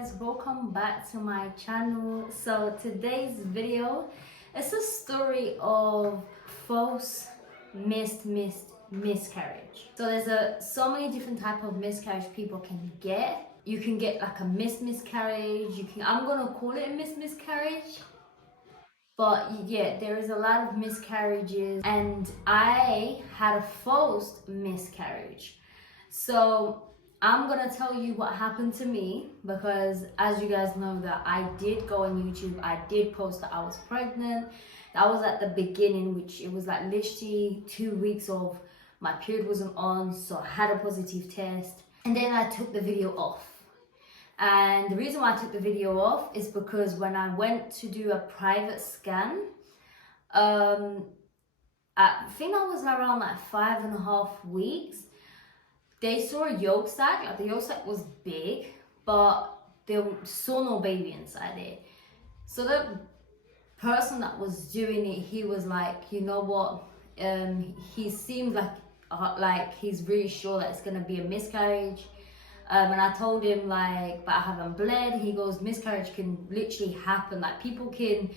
guys, welcome back to my channel. So today's video is a story of false miscarriage. So there's so many different type of miscarriage people can get. You can get like a miscarriage. I'm gonna call it a miscarriage. But yeah, there is a lot of miscarriages, and I had a false miscarriage. So I'm gonna tell you what happened to me, because as you guys know that I did go on YouTube, I did post that I was pregnant. That was at the beginning, which it was like literally 2 weeks of my period wasn't on, so I had a positive test, and then I took the video off. And the reason why I took the video off is because when I went to do a private scan, I think I was around like 5.5 weeks. They saw a yolk sac, like the yolk sac was big, but they saw no baby inside it. So the person that was doing it, he was like, you know what, he seemed like he's really sure that it's gonna be a miscarriage. And I told him like, but I haven't bled. He goes, miscarriage can literally happen. Like people can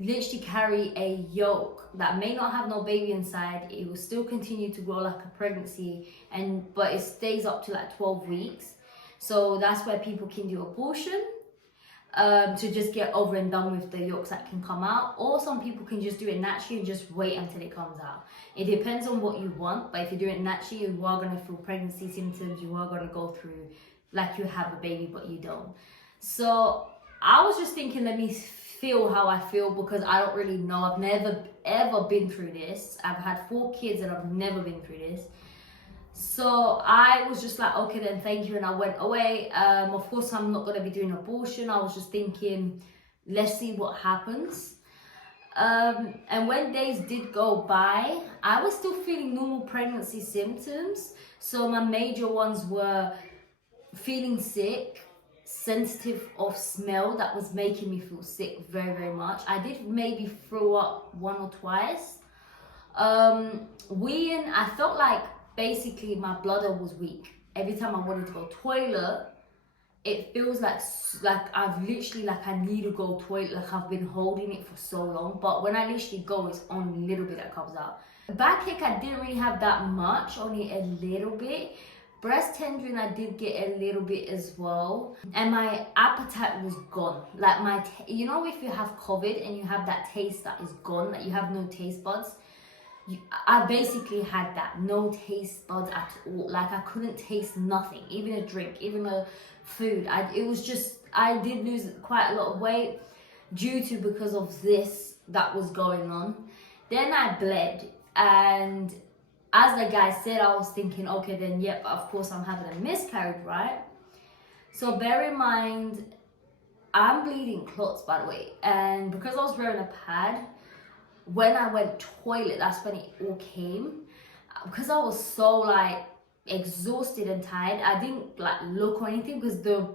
literally carry a yolk that may not have no baby inside. It will still continue to grow like a pregnancy, but it stays up to like 12 weeks. So that's where people can do abortion to just get over and done with the yolks that can come out, or some people can just do it naturally and just wait until it comes out. It depends on what you want, but if you do it naturally, you are going to feel pregnancy symptoms. You are going to go through like you have a baby but you don't. So I was just thinking, let me feel how I feel, because I don't really know. I've never ever been through this. I've had 4 kids and I've never been through this. So I was just like, okay then, thank you, and I went away. Of course I'm not going to be doing abortion. I was just thinking, let's see what happens. And when days did go by, I was still feeling normal pregnancy symptoms. So my major ones were feeling sick, sensitive of smell, that was making me feel sick very, very much. I did maybe throw up 1 or twice. Weeing, I felt like basically my bladder was weak. Every time I wanted to go toilet, it feels like I've literally, like I need to go toilet, like I've been holding it for so long. But when I literally go, it's only a little bit that comes out. Backache, I didn't really have that much, only a little bit. Breast tendering, I did get a little bit as well. And my appetite was gone. Like you know, if you have COVID and you have that taste that is gone, like you have no taste buds. I basically had that, no taste buds at all. Like I couldn't taste nothing, even a drink, even a food. It was just, I did lose quite a lot of weight because of this that was going on. Then I bled, and as the guy said, I was thinking, okay then, yep, of course I'm having a miscarriage, right? So bear in mind, I'm bleeding clots, by the way, and because I was wearing a pad, when I went toilet, that's when it all came. Because I was so like exhausted and tired, I didn't like look or anything, because the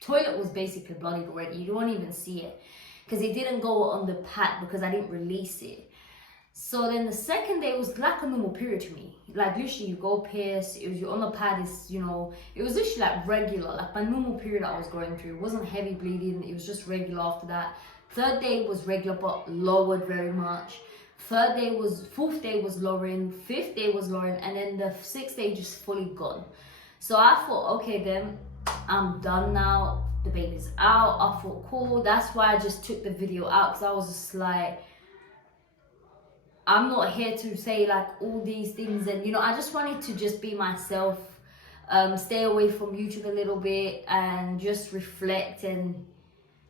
toilet was basically bloodied already. You don't even see it, because it didn't go on the pad because I didn't release it. So then the second day was like a normal period to me. Like literally you go piss, it was, you're on the pad, is, you know, it was literally like regular, like my normal period I was going through. It wasn't heavy bleeding, it was just regular after that. 3rd day was regular but lowered very much. 4th day was lowering, 5th day was lowering, and then the 6th day just fully gone. So I thought, okay then, I'm done now, the baby's out. I thought, cool. That's why I just took the video out, because I was just like, I'm not here to say like all these things, and you know, I just wanted to just be myself, stay away from YouTube a little bit and just reflect and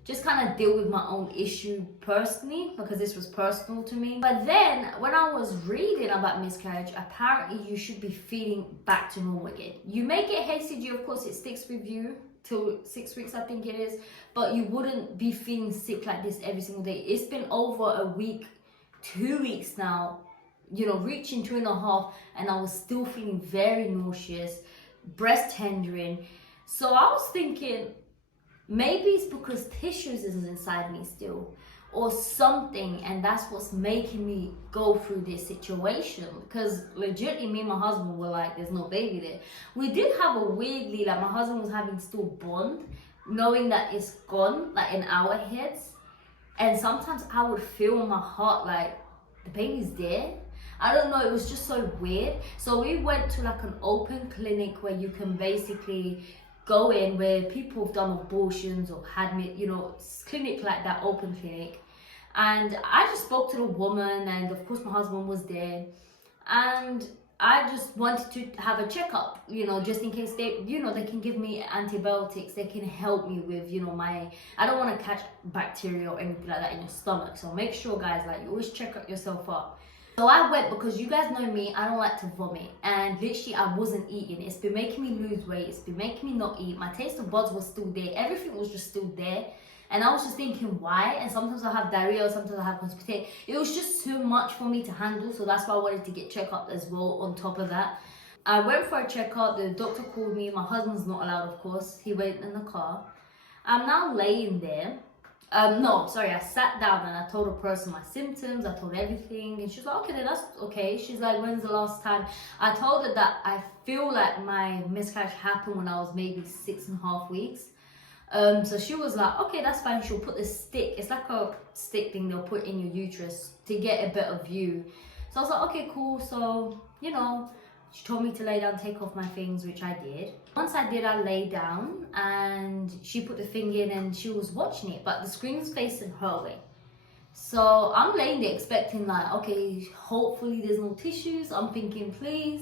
just kind of deal with my own issue personally, because this was personal to me. But then when I was reading about miscarriage, apparently you should be feeling back to normal again. You may get HCG, of course, it sticks with you till 6 weeks, I think it is, but you wouldn't be feeling sick like this every single day. It's been over a week, 2 weeks now, you know, reaching 2.5, and I was still feeling very nauseous, breast tendering. So I was thinking, maybe it's because tissues is inside me still, or something, and that's what's making me go through this situation. Because legitimately, me and my husband were like, there's no baby there. We did have a weirdly, like my husband was having still bond knowing that it's gone, like in our heads. And sometimes I would feel in my heart like the baby's there. I don't know, it was just so weird. So we went to like an open clinic where you can basically go in, where people have done abortions or had, clinic like that, open clinic. And I just spoke to the woman, and of course my husband was there. And I just wanted to have a checkup, just in case they can give me antibiotics. They can help me with, I don't want to catch bacteria or anything like that in your stomach. So make sure, guys, like, you always check yourself up. So I went because you guys know me, I don't like to vomit. And literally, I wasn't eating. It's been making me lose weight. It's been making me not eat. My taste of buds was still there. Everything was just still there. And I was just thinking, why? And sometimes I have diarrhea, sometimes I have constipation. It was just too much for me to handle. So that's why I wanted to get checked up as well on top of that. I went for a checkup. The doctor called me. My husband's not allowed, of course. He went in the car. I'm now laying there. I sat down and I told a person my symptoms. I told everything. And she was like, okay, then that's okay. She's like, when's the last time? I told her that I feel like my miscarriage happened when I was maybe 6.5 weeks. So she was like, okay, that's fine. She'll put this stick. It's like a stick thing they'll put in your uterus to get a better view. So I was like, okay, cool. So, she told me to lay down, take off my things, which I did. Once I did, I lay down and she put the thing in and she was watching it, but the screen was facing her way. So I'm laying there expecting like, okay, hopefully there's no tissues. I'm thinking, please.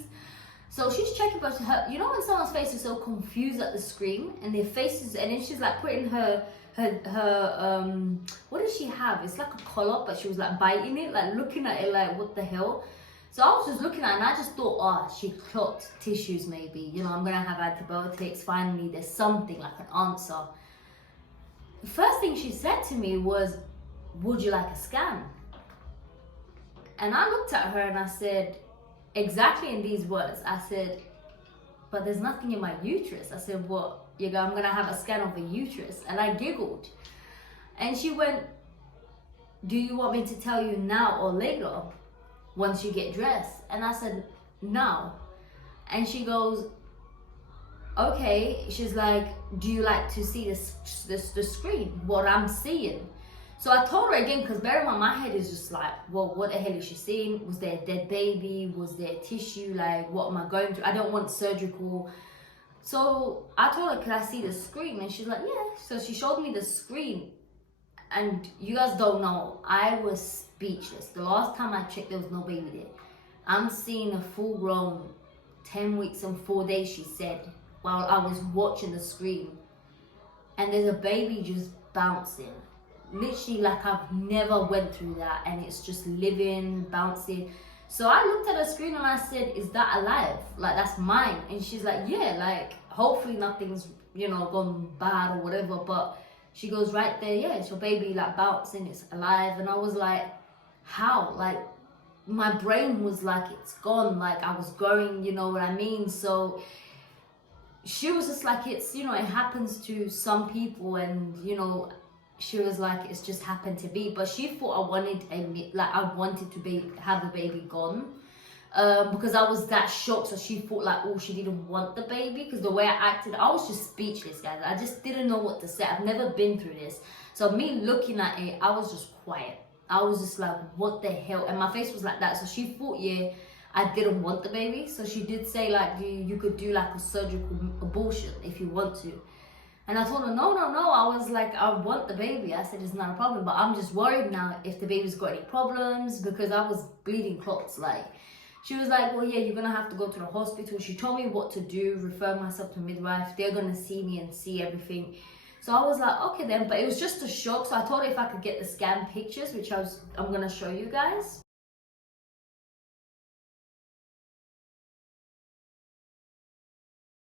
So she's checking, but when someone's face is so confused at the screen and their faces, and then she's like putting her what does she have? It's like a collar, but she was like biting it, like looking at it like, what the hell? So I was just looking at it and I just thought, oh, she clocked tissues maybe. I'm gonna have antibiotics. Finally, there's something, like an answer. The first thing she said to me was, would you like a scan? And I looked at her and I said, exactly in these words, I said, but there's nothing in my uterus. I said, what? I'm gonna have a scan of the uterus. And I giggled. And she went, do you want me to tell you now or later, once you get dressed? And I said, now. And she goes, okay. She's like, do you like to see the screen, what I'm seeing? So I told her again, because bear in mind, my head is just like, well, what the hell is she seeing? Was there a dead baby? Was there tissue? Like, what am I going through? I don't want surgical. So I told her, can I see the screen? And she's like, yeah. So she showed me the screen. And you guys don't know, I was speechless. The last time I checked, there was no baby there. I'm seeing a full grown 10 weeks and 4 days, she said, while I was watching the screen. And there's a baby just bouncing. Literally, like I've never went through that, and it's just living, bouncing. So I looked at the screen and I said, is that alive? Like, that's mine. And she's like, yeah, like hopefully nothing's gone bad or whatever. But she goes, right there, yeah, it's your baby, like bouncing, it's alive. And I was like, how? Like, my brain was like, it's gone. Like, I was going, you know what I mean? So she was just like, it's, it happens to some people. And, she was like, it's just happened to be. But she thought I wanted to have the baby gone. Because I was that shocked. So she thought like, oh, she didn't want the baby. Because the way I acted, I was just speechless, guys. I just didn't know what to say. I've never been through this. So me looking at it, I was just quiet. I was just like, what the hell? And my face was like that. So she thought, yeah, I didn't want the baby. So she did say like, you could do like a surgical abortion if you want to. And I told her, no. I was like, I want the baby. I said, it's not a problem. But I'm just worried now if the baby's got any problems, because I was bleeding clots. Like, she was like, well, yeah, you're going to have to go to the hospital. She told me what to do, refer myself to a midwife. They're going to see me and see everything. So I was like, okay then. But it was just a shock. So I told her if I could get the scan pictures, which I'm going to show you guys.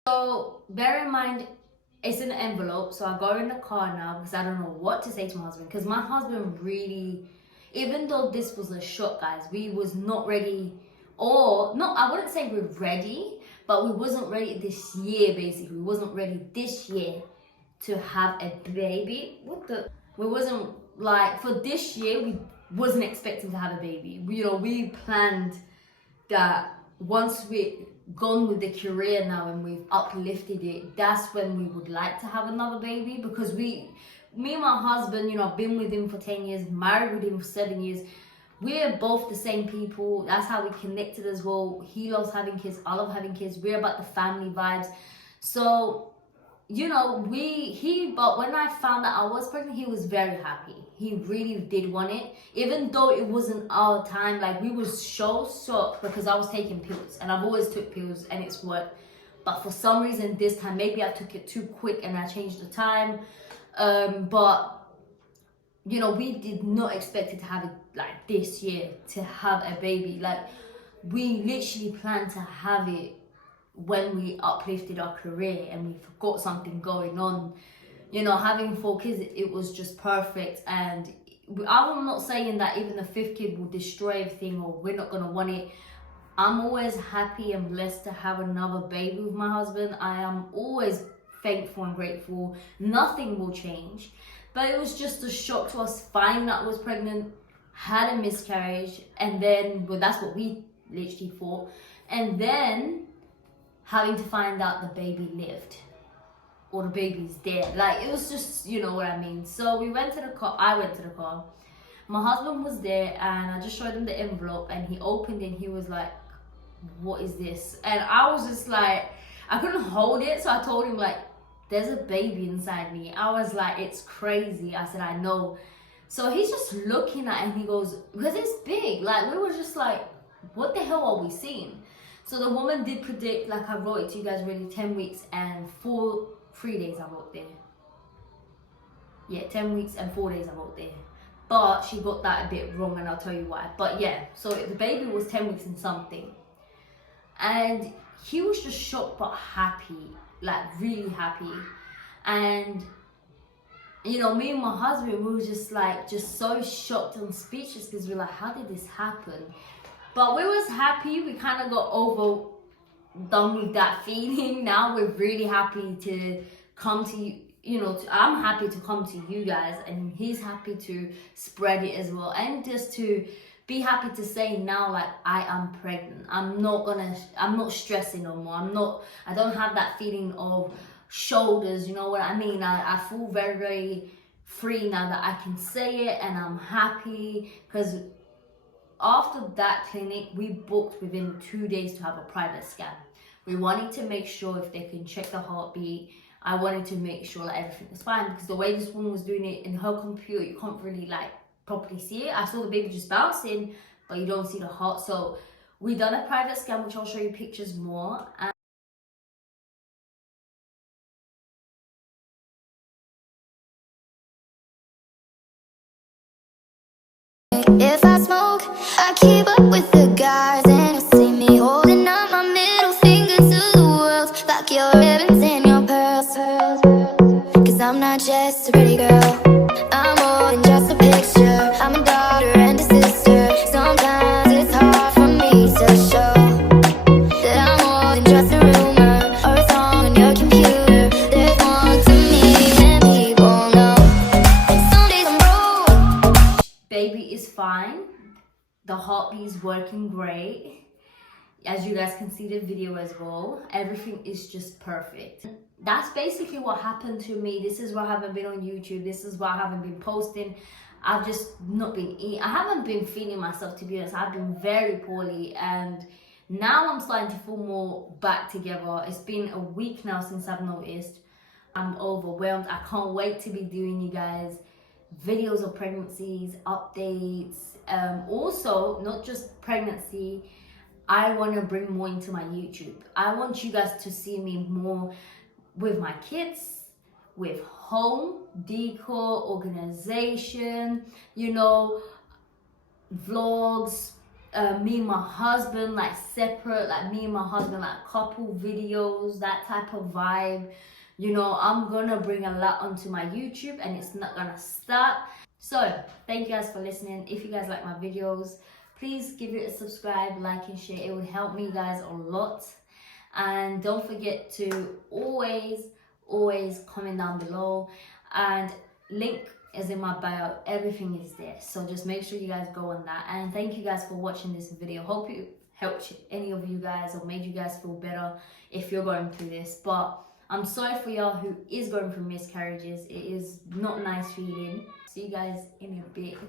So bear in mind, it's in an envelope. So I go in the car now because I don't know what to say to my husband. Because my husband really, even though this was a shock, guys, we was not ready. Or, no, I wouldn't say we're ready, but we wasn't ready this year, basically. We wasn't ready this year to have a baby. We wasn't, like, for this year, we wasn't expecting to have a baby. We planned that once gone with the career now and we've uplifted it, that's when we would like to have another baby. Because me and my husband, you know, I've been with him for 10 years, married with him for 7 years. We're both the same people. That's how we connected as well. He loves having kids, I love having kids. We're about the family vibes. So, you know, but when I found that I was pregnant, he was very happy. He really did want it, even though it wasn't our time. Like, we were so shocked because I was taking pills, and I've always took pills and it's worked. But for some reason this time, maybe I took it too quick and I changed the time. But you know, we did not expect it to have it like this year, to have a baby. Like, we literally planned to have it when we uplifted our career and we got something going on. You know, having 4 kids, it was just perfect. And I'm not saying that even the 5th kid will destroy everything or we're not gonna want it. I'm always happy and blessed to have another baby with my husband. I am always thankful and grateful. Nothing will change. But it was just a shock to us finding out I was pregnant, had a miscarriage, and then, well, that's what we literally thought. And then having to find out the baby lived, or the baby's dead. Like, it was just, you know what I mean. So we went to the car, I went to the car. My husband was there and I just showed him the envelope and he opened it and he was like, what is this? And I was just like, I couldn't hold it. So I told him, like, there's a baby inside me. I was like, it's crazy. I said, I know. So he's just looking at it and he goes, because it's big. Like, we were just like, what the hell are we seeing? So the woman did predict, like I wrote it to you guys already, 10 weeks and 3 days I wrote there. Yeah, 10 weeks and 4 days I wrote there. But she got that a bit wrong and I'll tell you why. But yeah, so the baby was 10 weeks and something. And he was just shocked but happy, like really happy. And you know, me and my husband, we were just like, just so shocked and speechless because we're like, how did this happen? But we was happy. We kind of got overdone with that feeling. Now we're really happy to come to you. You know, I'm happy to come to you guys, and he's happy to spread it as well, and just to be happy to say now, like, I am pregnant. I'm not stressing no more. I don't have that feeling of shoulders, you know what I mean? I feel very, very free now that I can say it, and I'm happy because after that clinic, we booked within 2 days to have a private scan. We wanted to make sure if they can check the heartbeat. I wanted to make sure that everything was fine, because the way this woman was doing it in her computer, you can't really like properly see it. I saw the baby just bouncing, but you don't see the heart. So we done a private scan, which I'll show you pictures more. And if I smoke, I keep up with the guys, and you see me holding up my middle finger to the world. Like your ribbons and your pearls. Cause I'm not just a pretty girl, I'm more than just a picture. I'm a daughter and a sister. Sometimes it's hard for me to show that I'm more than just a rumor or a song on your computer. There's more to me than people know. Some days I'm broke. baby is fine. The heartbeat is working great. As you guys can see the video as well, everything is just perfect. That's basically what happened to me. This is why I haven't been on YouTube. This is why I haven't been posting. I've just not been eating. I haven't been feeling myself, to be honest. I've been very poorly, and now I'm starting to feel more back together. It's been a week now since I've noticed. I'm overwhelmed. I can't wait to be doing you guys videos of pregnancies, updates. Also, not just pregnancy, I want to bring more into my YouTube. I want you guys to see me more with my kids, with home decor, organization, you know, vlogs, me and my husband, like separate, like me and my husband, like couple videos, that type of vibe. You know, I'm gonna bring a lot onto my YouTube, and it's not gonna stop. So thank you guys for listening. If you guys like my videos, please give it a subscribe, like and share. It would help me guys a lot. And don't forget to always comment down below, and link is in my bio. Everything is there, so just make sure you guys go on that. And thank you guys for watching this video. Hope you helped any of you guys or made you guys feel better if you're going through this. But I'm sorry for y'all who is going through miscarriages. It is not a nice feeling. See you guys in a bit.